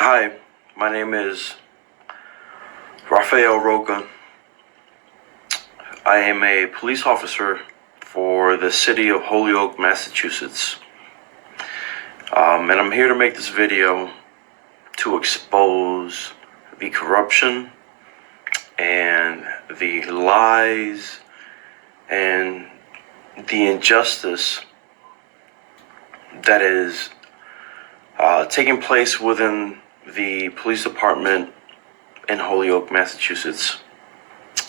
Hi, my name is Rafael Roca. I am a police officer for the city of Holyoke, Massachusetts. And I'm here to make this video to expose the corruption and the lies and the injustice that is taking place within the police department in Holyoke, Massachusetts.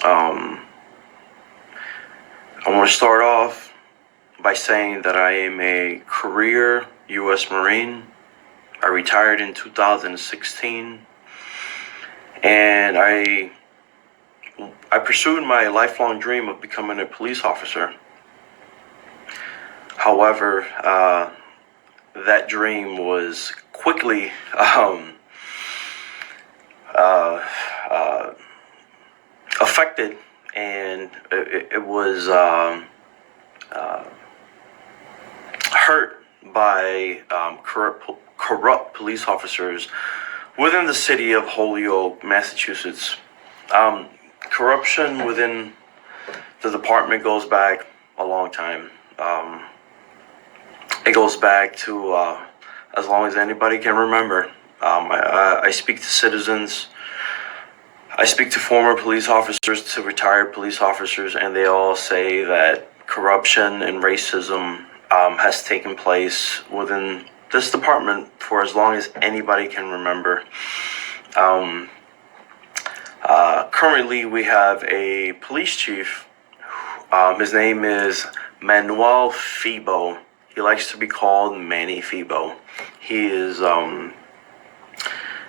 I want to start off by saying that I am a career U.S. Marine. I retired in 2016, and I pursued my lifelong dream of becoming a police officer. However, that dream was quickly affected, and it was hurt by corrupt police officers within the city of Holyoke, Massachusetts. Corruption within the department goes back a long time. It goes back to as long as anybody can remember. I speak to citizens. I speak to former police officers, to retired police officers, and they all say that corruption and racism has taken place within this department for as long as anybody can remember. Currently, we have a police chief. His name is Manuel Febo. He likes to be called Manny Febo. He is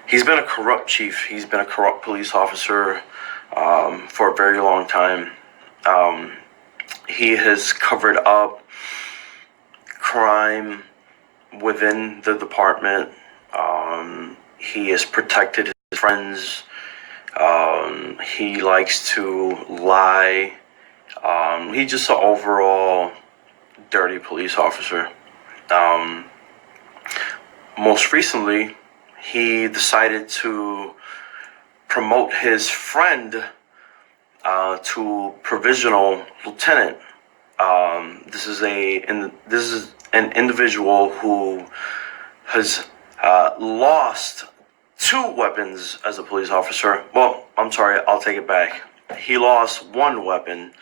he's been a corrupt chief. He's been a corrupt police officer for a very long time. He has covered up crime within the department. He has protected his friends. He likes to lie. He's just an overall dirty police officer. Most recently, he decided to promote his friend to provisional lieutenant. This is an individual who has lost 2 weapons as a police officer. Well, I'm sorry, I'll take it back. He lost 1 weapon.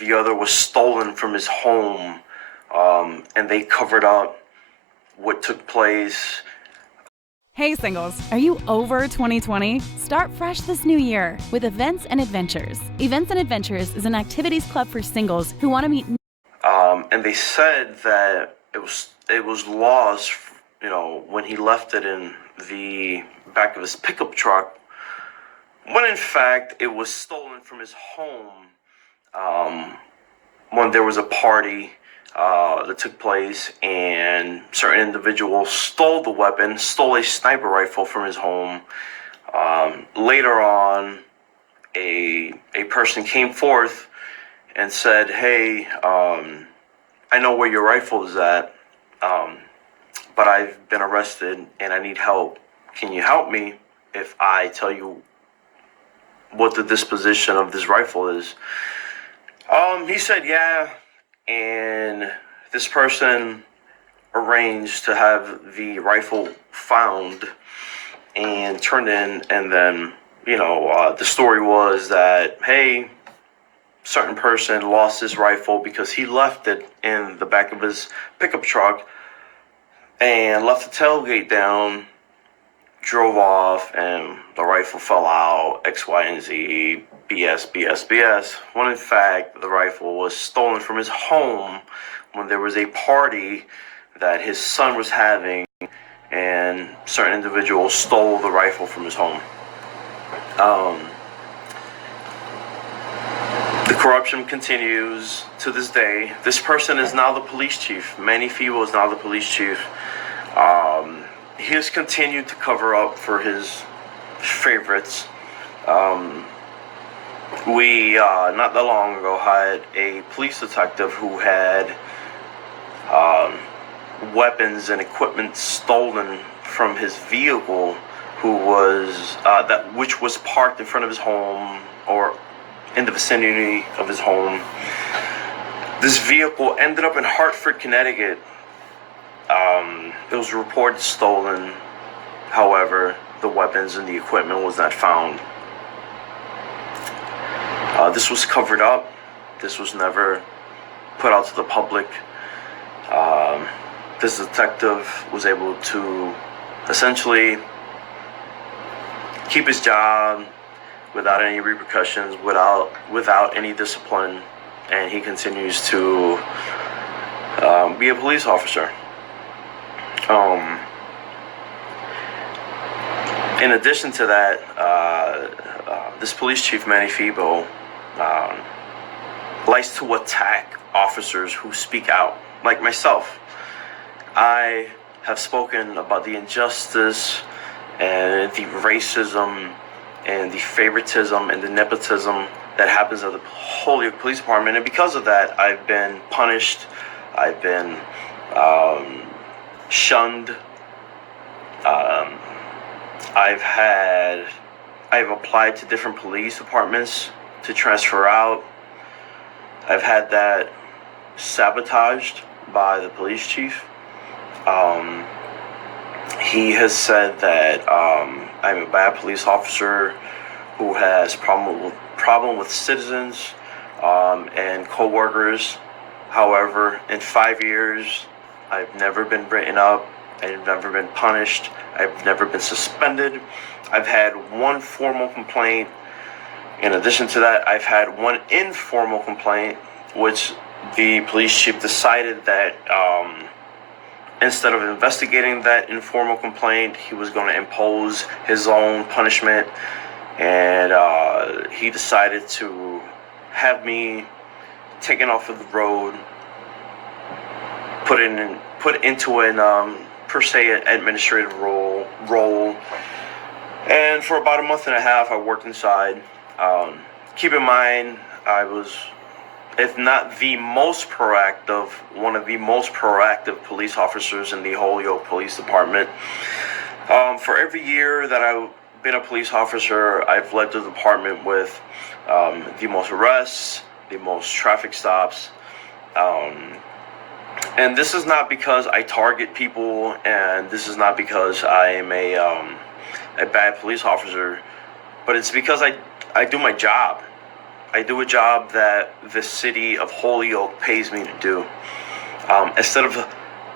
The other was stolen from his home, and they covered up what took place. Hey singles, are you over 2020? Start fresh this new year with Events and Adventures. Events and Adventures is an activities club for singles who want to meet. And they said that it was lost, when he left it in the back of his pickup truck, when in fact it was stolen from his home. When there was a party that took place, and certain individuals stole the weapon, stole a sniper rifle from his home. Later on, a person came forth and said, "Hey, I know where your rifle is at, but I've been arrested and I need help. Can you help me if I tell you what the disposition of this rifle is?" He said, "Yeah," and this person arranged to have the rifle found and turned in, and then, the story was that, hey, certain person lost his rifle because he left it in the back of his pickup truck and left the tailgate down, drove off, and the rifle fell out, X, Y, and Z, BS. When in fact, the rifle was stolen from his home when there was a party that his son was having, and certain individuals stole the rifle from his home. The corruption continues to this day. This person is now the police chief. Manny Febo is now the police chief. He has continued to cover up for his favorites. We, not that long ago, had a police detective who had weapons and equipment stolen from his vehicle which was parked in front of his home or in the vicinity of his home. This vehicle ended up in Hartford, Connecticut. It was reported stolen. However, the weapons and the equipment was not found. This was covered up. This was never put out to the public. This detective was able to essentially keep his job without any repercussions, without any discipline, and he continues to be a police officer. In addition to that, this police chief, Manny Febo, likes to attack officers who speak out, like myself. I have spoken about the injustice and the racism and the favoritism and the nepotism that happens at the Holyoke Police Department, and because of that, I've been punished. I've been shunned. I've applied to different police departments to transfer out. I've had that sabotaged by the police chief. He has said that I'm a bad police officer who has problem with citizens and co-workers. However, in 5 years, I've never been written up. I've never been punished. I've never been suspended. I've had one formal complaint. In addition to that, I've had one informal complaint, which the police chief decided that instead of investigating that informal complaint, he was going to impose his own punishment, and he decided to have me taken off of the road, put into an per se administrative role, and for about a month and a half, I worked inside. Keep in mind, I was, if not the most proactive, one of the most proactive police officers in the Holyoke Police Department. For every year that I've been a police officer, I've led the department with the most arrests, the most traffic stops. And this is not because I target people, and this is not because I am a bad police officer, but it's because I do my job. I do a job that the city of Holyoke pays me to do. Instead of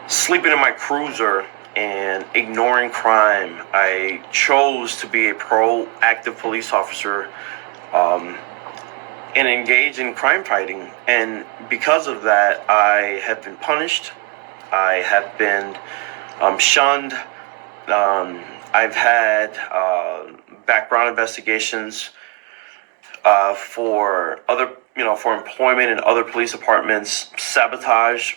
sleeping in my cruiser and ignoring crime, I chose to be a proactive police officer and engage in crime fighting. And because of that, I have been punished. I have been shunned. I've had background investigations for employment in other police departments, sabotage.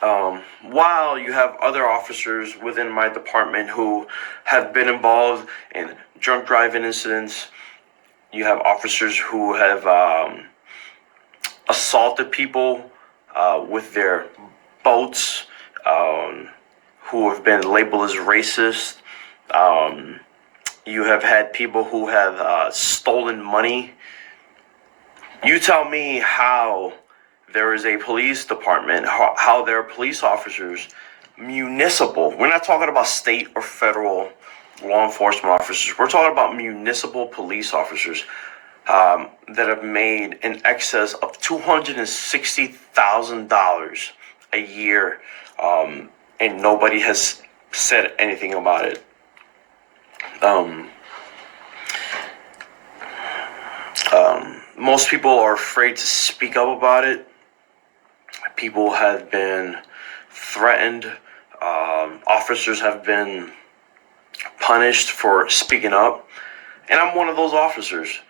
While you have other officers within my department who have been involved in drunk driving incidents, you have officers who have assaulted people with their boats, who have been labeled as racist. You have had people who have stolen money. You tell me how there is a police department, how there are police officers, municipal. We're not talking about state or federal law enforcement officers. We're talking about municipal police officers that have made in excess of $260,000 a year, and nobody has said anything about it. Most people are afraid to speak up about it. People have been threatened. Officers have been punished for speaking up. And I'm one of those officers.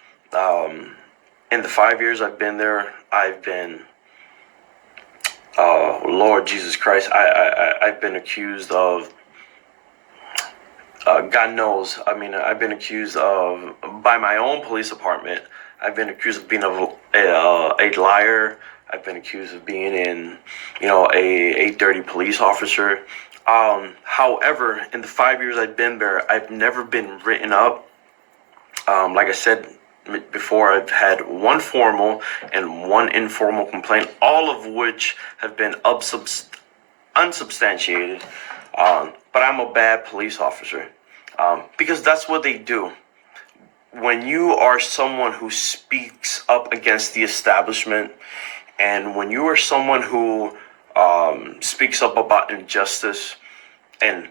In the 5 years I've been there, I've been, Lord Jesus Christ, I've been accused of, God knows, I've been accused of, by my own police department, I've been accused of being a liar. I've been accused of being a dirty police officer. However, in the 5 years I've been there, I've never been written up. Like I said before, I've had one formal and one informal complaint, all of which have been unsubstantiated. But I'm a bad police officer because that's what they do. When you are someone who speaks up against the establishment, and when you are someone who speaks up about injustice and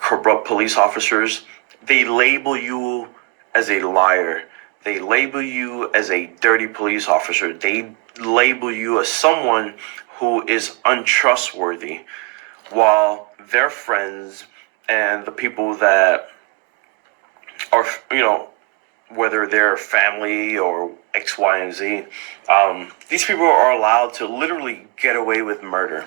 corrupt police officers, they label you as a liar. They label you as a dirty police officer. They label you as someone who is untrustworthy, while their friends and the people that are, whether they're family or X, Y, and Z, these people are allowed to literally get away with murder.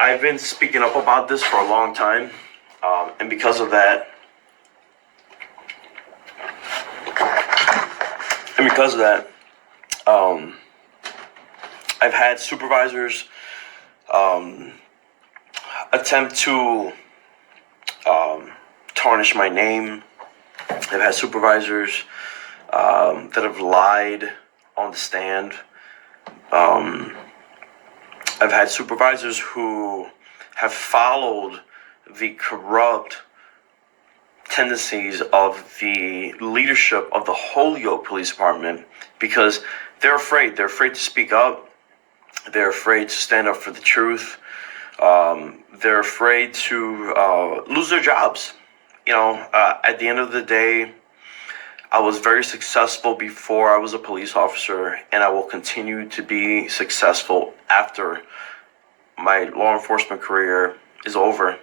I've been speaking up about this for a long time, and because of that, I've had supervisors attempt to tarnish my name. I've had supervisors that have lied on the stand. I've had supervisors who have followed the corrupt tendencies of the leadership of the Holyoke Police Department because they're afraid. They're afraid to speak up. They're afraid to stand up for the truth. They're afraid to lose their jobs. At the end of the day, I was very successful before I was a police officer, and I will continue to be successful after my law enforcement career is over.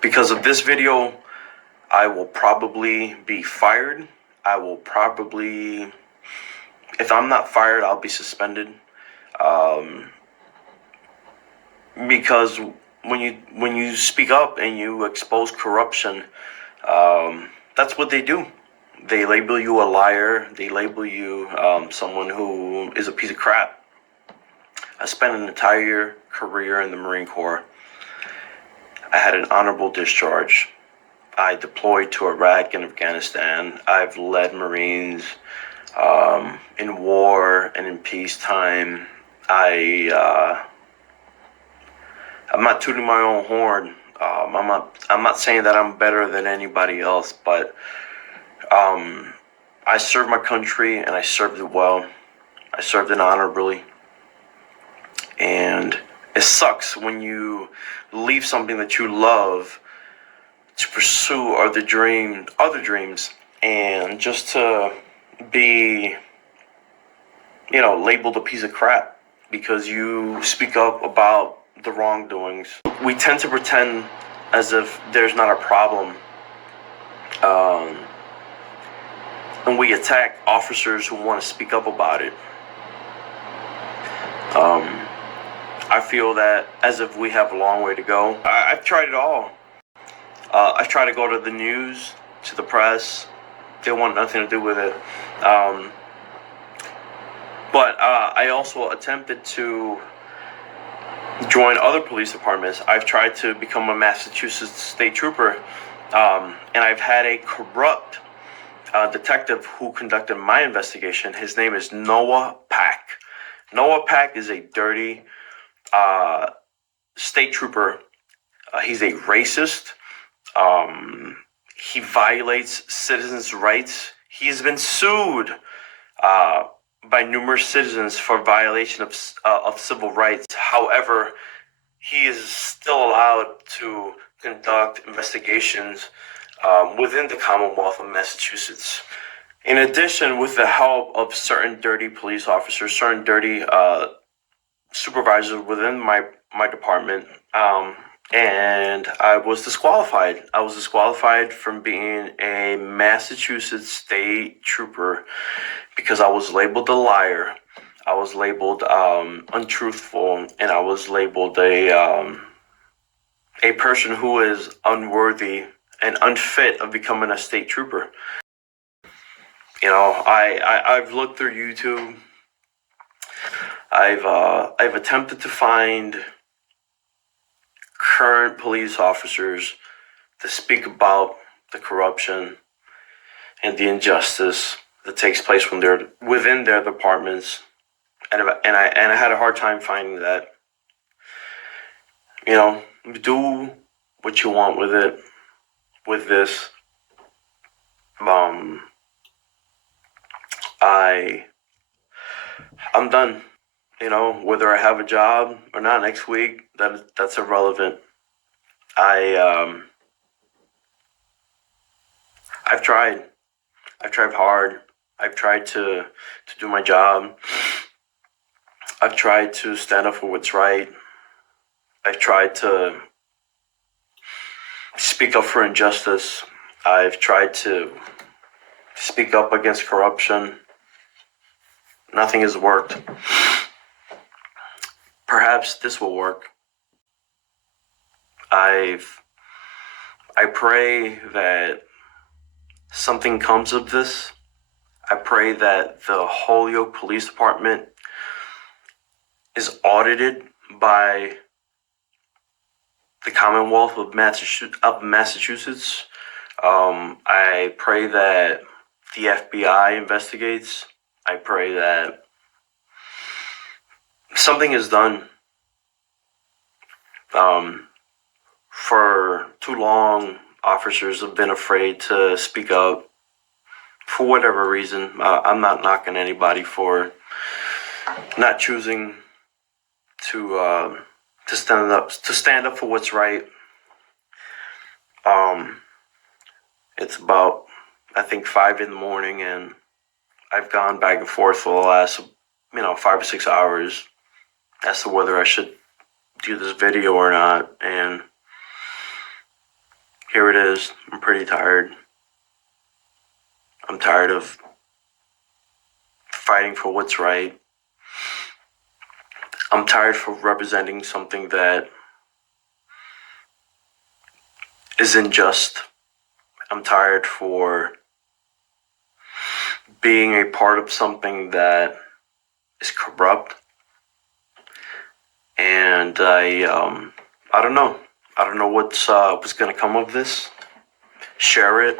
Because of this video, I will probably be fired. I will probably, if I'm not fired, I'll be suspended. Because when you speak up and you expose corruption, that's what they do. They label you a liar. They label you someone who is a piece of crap. I spent an entire career in the Marine Corps. I had an honorable discharge. I deployed to Iraq and Afghanistan. I've led Marines in war and in peacetime. I'm not tooting my own horn. I'm not saying that I'm better than anybody else, but I served my country and I served it well. I served it honorably. And it sucks when you leave something that you love to pursue other dreams, and just to be, labeled a piece of crap because you speak up about the wrongdoings. We tend to pretend as if there's not a problem, and we attack officers who want to speak up about it. I feel that as if we have a long way to go. I've tried it all. I've tried to go to the news, to the press. They want nothing to do with it. But I also attempted to join other police departments. I've tried to become a Massachusetts state trooper, and I've had a corrupt detective who conducted my investigation. His name is Noah Pack. Noah Pack is a dirty state trooper. He's a racist. He violates citizens' rights. He has been sued by numerous citizens for violation of civil rights. However, he is still allowed to conduct investigations within the Commonwealth of Massachusetts. In addition, with the help of certain dirty police officers, certain dirty supervisors within my department, and I was disqualified. I was disqualified from being a Massachusetts state trooper because I was labeled a liar. I was labeled untruthful, and I was labeled a person who is unworthy and unfit of becoming a state trooper. I've looked through YouTube. I've attempted to find current police officers to speak about the corruption and the injustice that takes place when they're within their departments, and I had a hard time finding that. You know, do what you want with it. With this, um, I I'm done. You know, whether I have a job or not next week, that's irrelevant. I I've tried. I've tried hard. I've tried to do my job. I've tried to stand up for what's right. I've tried to speak up for injustice. I've tried to speak up against corruption. Nothing has worked. Perhaps this will work. I pray that something comes of this. I pray that the Holyoke Police Department is audited by the Commonwealth of Massachusetts. I pray that the FBI investigates. I pray that something is done. For too long, officers have been afraid to speak up for whatever reason. I'm not knocking anybody for not choosing to stand up for what's right. It's about, I think, 5 a.m, and I've gone back and forth for the last 5 or 6 hours as to whether I should do this video or not, and here it is. I'm pretty tired. I'm tired of fighting for what's right. I'm tired for representing something that is unjust. I'm tired for being a part of something that is corrupt. And I don't know. I don't know what's going to come of this. Share it.